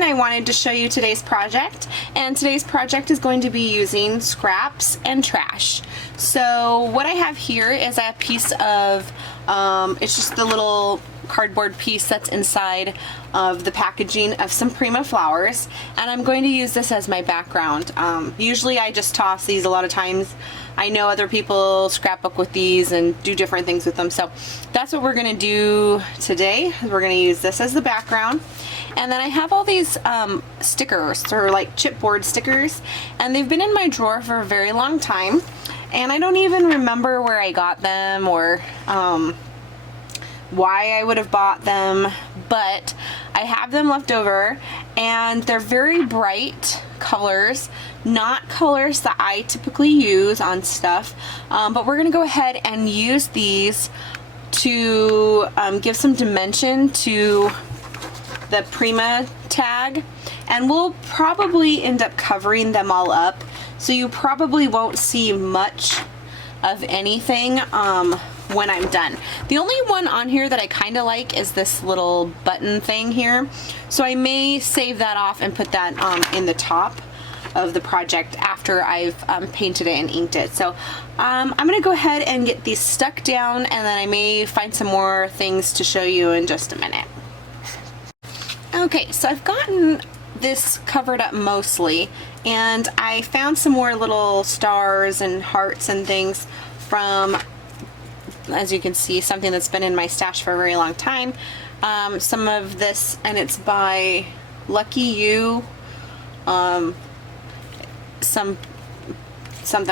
everyone, I wanted to show you today's project, and today's project is going to be using scraps and trash. So what I have here is a piece of, it's just the little cardboard piece that's inside of the packaging of some Prima flowers, and I'm going to use this as my background. Usually I just toss these a lot of times. I know other people scrapbook with these and do different things with them, so that's what we're going to do today. We're going to use this as the background. And then I have all these stickers, or like chipboard stickers, and they've been in my drawer for a very long time, and I don't even remember where I got them or why I would have bought them, but I have them left over, and they're very bright colors, not colors that I typically use on stuff, but we're gonna go ahead and use these to give some dimension to the Prima tag, and we'll probably end up covering them all up, so you probably won't see much of anything when I'm done. The only one on here that I kind of like is this little button thing here, so I may save that off and put that in the top of the project after I've painted it and inked it. So I'm gonna go ahead and get these stuck down, and then I may find some more things to show you in just a minute. Okay, so I've gotten this covered up mostly, and I found some more little stars and hearts and things from, as you can see, something that's been in my stash for a very long time. Some of this, and it's by Lucky You, something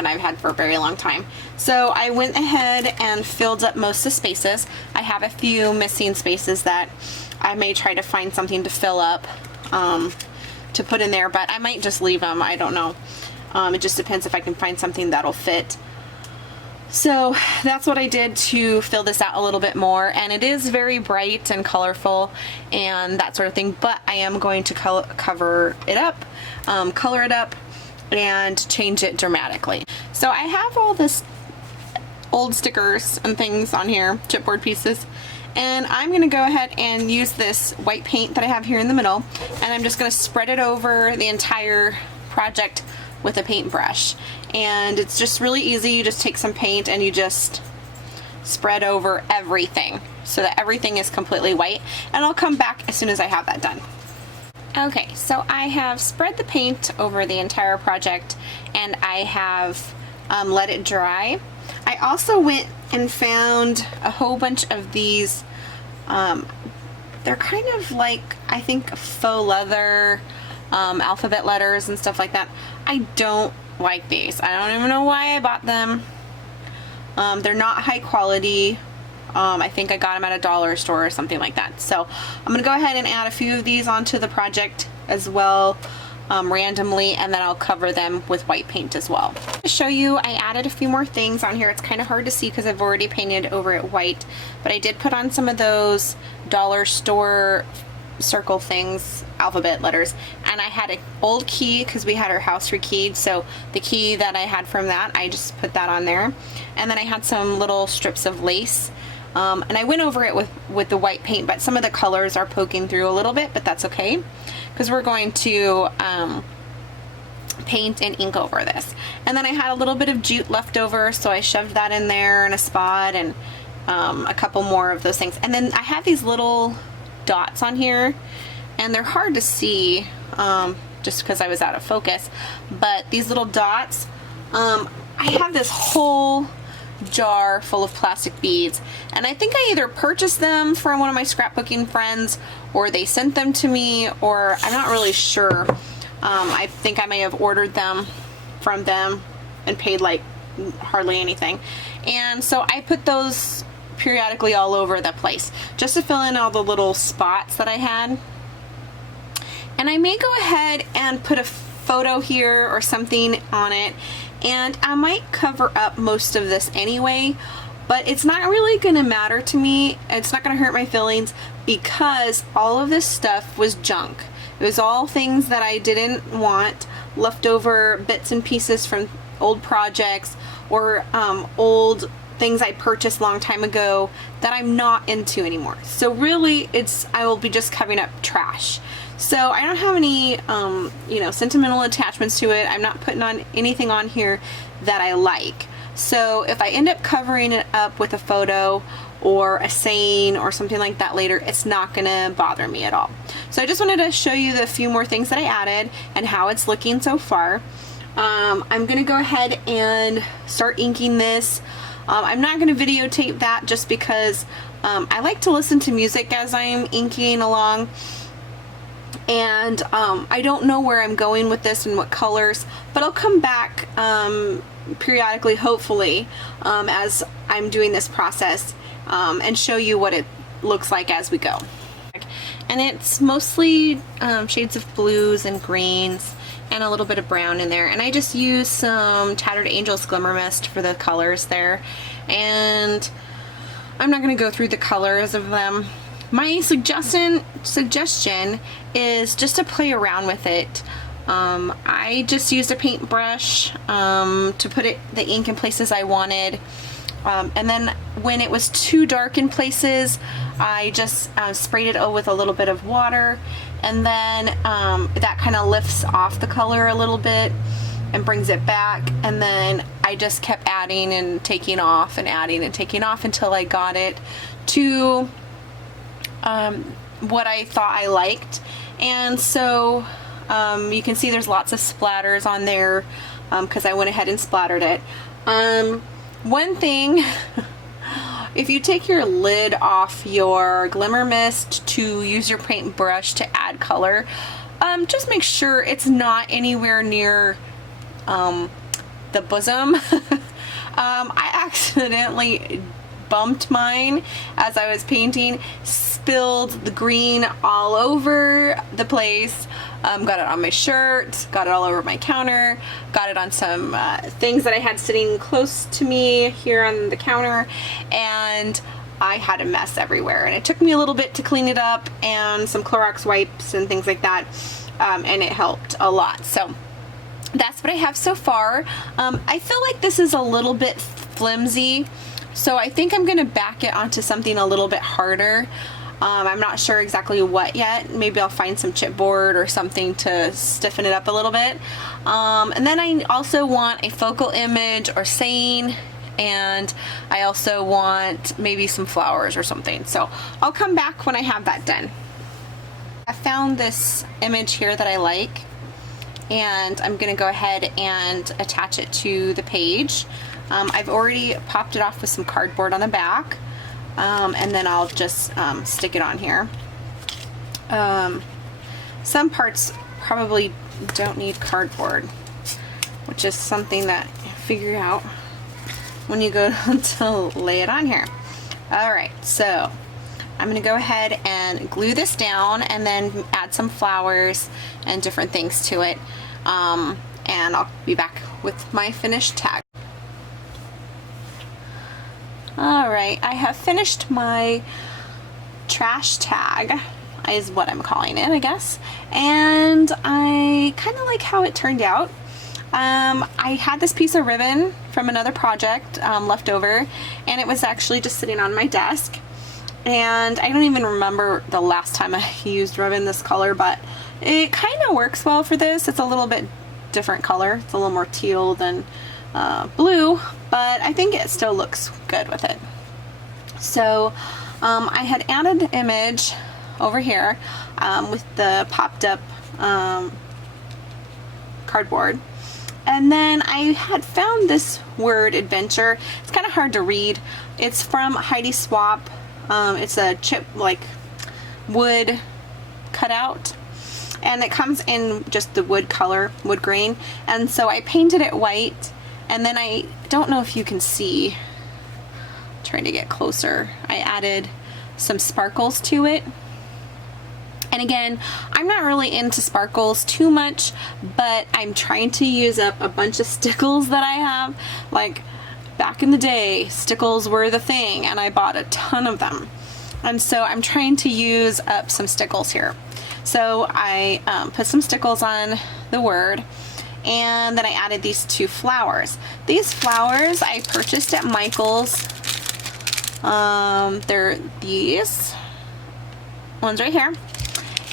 I've had for a very long time. So I went ahead and filled up most of the spaces. I have a few missing spaces that I may try to find something to fill up to put in there, but I might just leave them. I don't know. It just depends if I can find something that'll fit. So that's what I did to fill this out a little bit more, and it is very bright and colorful and that sort of thing, but I am going to cover it up, color it up, and change it dramatically. So I have all this old stickers and things on here, chipboard pieces, and I'm gonna go ahead and use this white paint that I have here in the middle, and I'm just gonna spread it over the entire project with a paintbrush. And it's just really easy. You just take some paint and you just spread over everything so that everything is completely white, and I'll come back as soon as I have that done. Okay, so I have spread the paint over the entire project, and I have let it dry. I also went and found a whole bunch of these, they're kind of like, I think, faux leather, alphabet letters and stuff like that. I don't like these. I don't even know why I bought them. They're not high quality. I think I got them at a dollar store or something like that. So I'm gonna go ahead and add a few of these onto the project as well, randomly, and then I'll cover them with white paint as well. To show you, I added a few more things on here. It's kind of hard to see because I've already painted over it white, but I did put on some of those dollar store circle things, alphabet letters, and I had an old key because we had our house rekeyed, so the key that I had from that, I just put that on there, and then I had some little strips of lace, and I went over it with the white paint, but some of the colors are poking through a little bit, but that's okay because we're going to paint and ink over this. And then I had a little bit of jute left over, so I shoved that in there in a spot, and a couple more of those things. And then I have these little dots on here, and they're hard to see just because I was out of focus, but these little dots, I have this whole jar full of plastic beads, and I think I either purchased them from one of my scrapbooking friends, or they sent them to me, or I'm not really sure. I think I may have ordered them from them and paid like hardly anything, and so I put those periodically all over the place just to fill in all the little spots that I had. And I may go ahead and put a photo here or something on it, and I might cover up most of this anyway, but it's not really gonna matter to me. It's not gonna hurt my feelings because all of this stuff was junk. It was all things that I didn't want, leftover bits and pieces from old projects, or old things I purchased a long time ago that I'm not into anymore. So really, I will be just covering up trash. So I don't have any, you know, sentimental attachments to it. I'm not putting on anything on here that I like. So if I end up covering it up with a photo or a saying or something like that later, it's not gonna bother me at all. So I just wanted to show you the few more things that I added and how it's looking so far. I'm gonna go ahead and start inking this. I'm not gonna videotape that just because I like to listen to music as I'm inking along. And I don't know where I'm going with this and what colors, but I'll come back periodically, hopefully, as I'm doing this process and show you what it looks like as we go. And it's mostly shades of blues and greens and a little bit of brown in there. And I just use some Tattered Angels Glimmer Mist for the colors there. And I'm not going to go through the colors of them. My suggestion is just to play around with it. I just used a paintbrush to put the ink in places I wanted. And then when it was too dark in places, I just sprayed it with a little bit of water, and then that kind of lifts off the color a little bit and brings it back, and then I just kept adding and taking off and adding and taking off until I got it to what I thought I liked. And so you can see there's lots of splatters on there because I went ahead and splattered it. One thing, if you take your lid off your glimmer mist to use your paintbrush to add color, just make sure it's not anywhere near the bosom. I accidentally bumped mine as I was painting, spilled the green all over the place, got it on my shirt, got it all over my counter, got it on some things that I had sitting close to me here on the counter, and I had a mess everywhere. And it took me a little bit to clean it up, and some Clorox wipes and things like that, and it helped a lot. So that's what I have so far. I feel like this is a little bit flimsy, so I think I'm gonna back it onto something a little bit harder. I'm not sure exactly what yet. Maybe I'll find some chipboard or something to stiffen it up a little bit. And then I also want a focal image or saying, and I also want maybe some flowers or something. So I'll come back when I have that done. I found this image here that I like, and I'm gonna go ahead and attach it to the page. I've already popped it off with some cardboard on the back. And then I'll just stick it on here. Some parts probably don't need cardboard, which is something that you figure out when you go to lay it on here. Alright, so I'm going to go ahead and glue this down and then add some flowers and different things to it. And I'll be back with my finished tag. Alright, I have finished my trash tag, is what I'm calling it, I guess. And I kind of like how it turned out. I had this piece of ribbon from another project left over, and it was actually just sitting on my desk. And I don't even remember the last time I used ribbon this color, but it kind of works well for this. It's a little bit different color. It's a little more teal than blue, but I think it still looks good with it. So I had added the image over here with the popped up cardboard, and then I had found this word adventure. It's kind of hard to read. It's from Heidi Swap. It's a chip like wood cutout, and it comes in just the wood color, wood grain, and so I painted it white. And then I don't know if you can see, I'm trying to get closer, I added some sparkles to it. And again, I'm not really into sparkles too much, but I'm trying to use up a bunch of stickles that I have. Like back in the day, stickles were the thing, and I bought a ton of them. And so I'm trying to use up some stickles here. So I put some stickles on the word, and then I added these two flowers. These flowers I purchased at Michael's. They're these ones right here.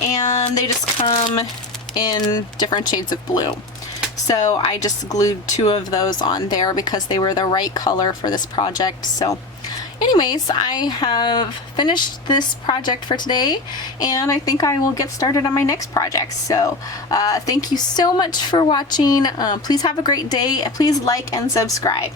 and they just come in different shades of blue. So I just glued 2 of those on there because they were the right color for this project. So anyways, I have finished this project for today, and I think I will get started on my next project. So thank you so much for watching. Please have a great day. Please like and subscribe.